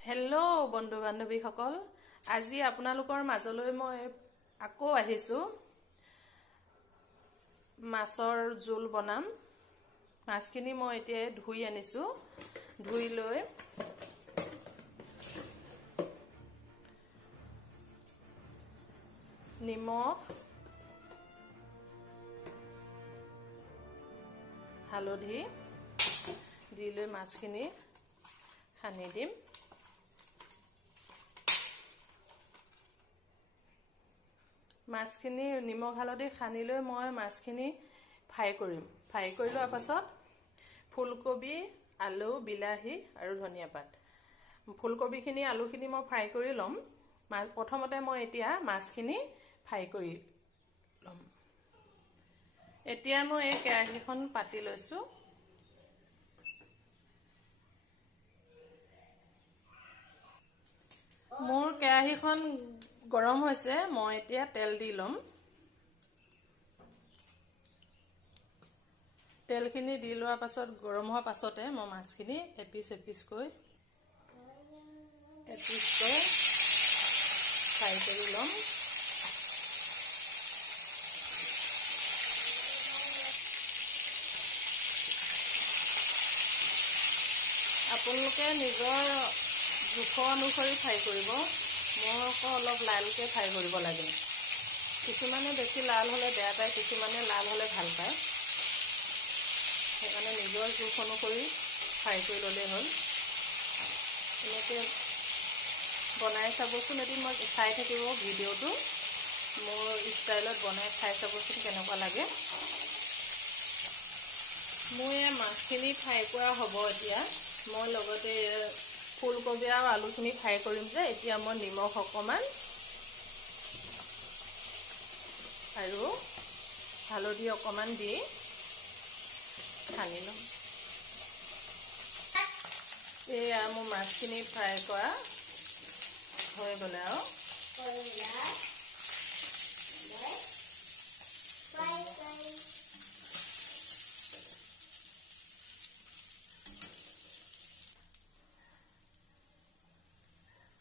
Hello বন্ধু বান্ধৱীসকল, আজি আপোনালোকৰ মাজলৈ মই আকৌ আহিছোঁ। মাছৰ জোল বনাম। মাছখিনি মই এতিয়া ধুই আনিছোঁ। ধুই লৈ নিমখ, হালধি দি লৈ মাছখিনি সানি দিম। মাছখিনি নিমখ হালধি সানি লৈ মই মাছখিনি ফ্ৰাই কৰিম। ফ্ৰাই কৰি লোৱাৰ পাছত ফুলকবি, আলু, বিলাহী আৰু ধনিয়া পাত। ফুলকবিখিনি আলুখিনি মই ফ্ৰাই কৰি ল'ম। প্ৰথমতে মই এতিয়া মাছখিনি ফ্ৰাই কৰি ল'ম। এতিয়া মই এই কেৰাহীখন পাতি লৈছোঁ। মোৰ কেৰাহীখন গৰম হৈছে। মই এতিয়া তেল দি ল'ম। তেলখিনি দি লোৱাৰ পাছত গৰম হোৱাৰ পাছতে মই মাছখিনি এপিচ এপিচকৈ ফ্ৰাই কৰি ল'ম। আপোনালোকে নিজৰ জোখৰ অনুসৰি ফ্ৰাই কৰিব। মই আকৌ অলপ লালকৈ ফ্ৰাই কৰিব লাগে। কিছুমানে বেছি লাল হ'লে বেয়া পায়, কিছুমানে লাল হ'লে ভাল পায়। সেইকাৰণে নিজৰ জোখ অনুসৰি ফ্ৰাই কৰি ল'লেই হ'ল। এনেকৈ বনাই চাবচোন, এদিন মই চাই থাকিব ভিডিঅ'টো। মোৰ ষ্টাইলত বনাই খাই চাবচোন কেনেকুৱা লাগে। মোৰ এই মাছখিনি ফ্ৰাই কৰা হ'ব এতিয়া। মই লগতে ফুলকবি আৰু আলুখিনি ফ্ৰাই কৰিম যে, এতিয়া মই নিমখ অকণমান আৰু হালধি অকণমান দি সানি ল'ম। এয়া মোৰ মাছখিনি ফ্ৰাই কৰা হৈ গ'লে আৰু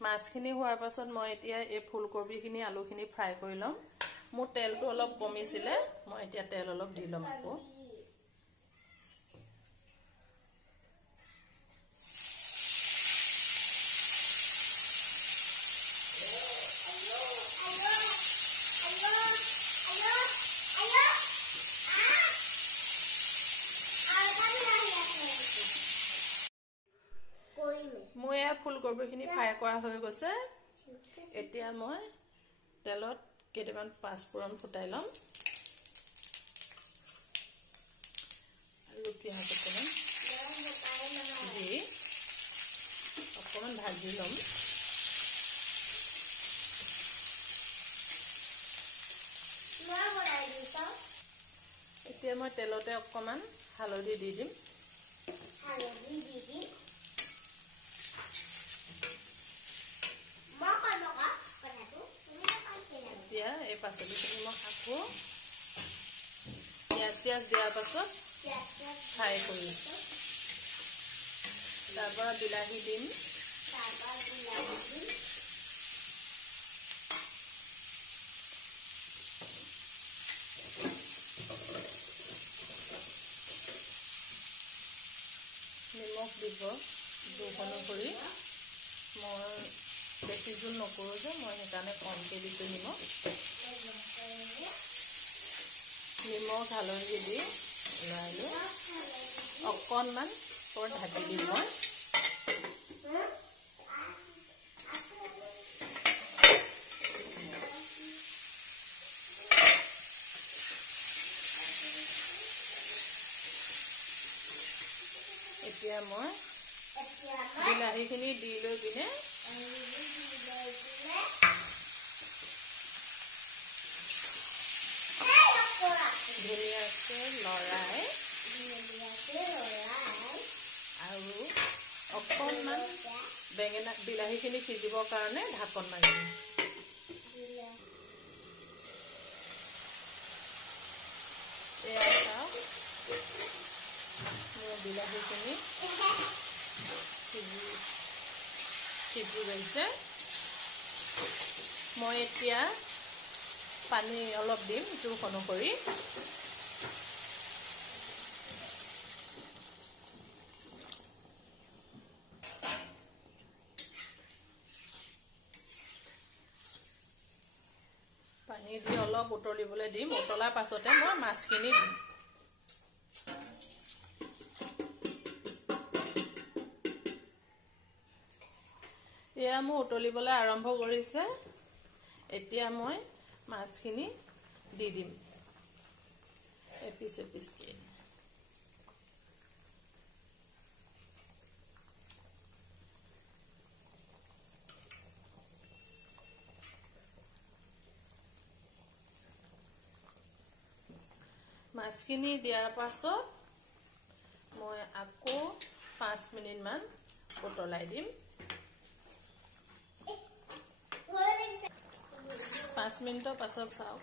মাছখিনি হোৱাৰ পাছত মই এতিয়া এই ফুলকবিখিনি আলুখিনি ফ্ৰাই কৰি ল'ম। মোৰ তেলটো অলপ কমিছিলে, মই এতিয়া তেল অলপ দি ল'ম আকৌ। মোৰ এয়া ফুলকবিখিনি ফ্ৰাই কৰা হৈ গৈছে। এতিয়া মই তেলত কেইটামান পাঁচফোৰণ ফুটাই ল'ম আৰু পিঁয়াজ অকণমান দি অকণমান ভাজি ল'ম। এতিয়া মই তেলতে অকণমান হালধি দি দিম। এতিয়া এই পাচলিখিনি মই আকৌ পিঁয়াজ দিয়াৰ পাছত ফ্ৰাই কৰিম। তাৰপৰা বিলাহী দিম। নিমখ দিব জোখ অনুসৰি। মই বেছি জোল নকৰোঁ যে, মই সেইকাৰণে কমকৈ দিছোঁ নিমখ। নিমখ হালধি দি লৰাই লৈ অকণমান ঢাকি দিম মই। এতিয়া মই বিলাহীখিনি দি লৈ পিনে ধুনীয়াকৈ লৰাই আৰু অকণমান বিলাহীখিনি সিজিবৰ কাৰণে ঢাকন মাৰি দিম। এয়া চাওক, মোৰ বিলাহীখিনি সিজি সিজি গৈছে মই এতিয়া পানী অলপ দিম জোখ অনুসৰি পানী দি অলপ উতলিবলৈ দিম উতলাৰ পাছতে মই মাছখিনি দিম এয়া মই উতলিবলৈ আৰম্ভ কৰিছে এতিয়া মই মাছখিনি দি দিম এপিস কে মাছখিনি দিয়াৰ পাছত মই আকৌ 5 মিনিট মান উতলাই দিম 5 মিনিটৰ পাছত চাও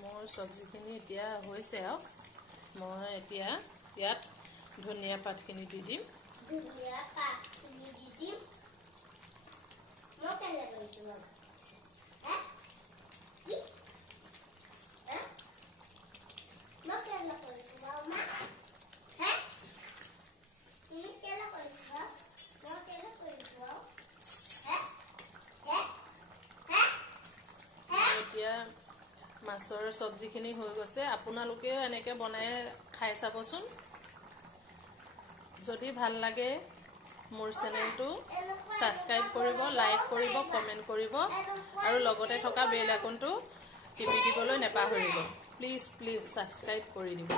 মোৰ সবজিখিনি এতিয়া হৈছে আৰু মই এতিয়া ইয়াত ধনিয়া পাতখিনি দি দিম মাছৰ সবজিখিনি হৈ গৈছে আপোনালোকেও এনেকৈ বনাই খাই চাবচোন যদি ভাল লাগে মোৰ চেনেলটো সাবস্ক্ৰাইব কৰিব লাইক কৰিব কমেন্ট কৰিব আৰু লগতে থকা বেল আইকনটো টিপি দিবলৈ নেপাহৰিব প্লিজ সাবস্ক্ৰাইব কৰি দিব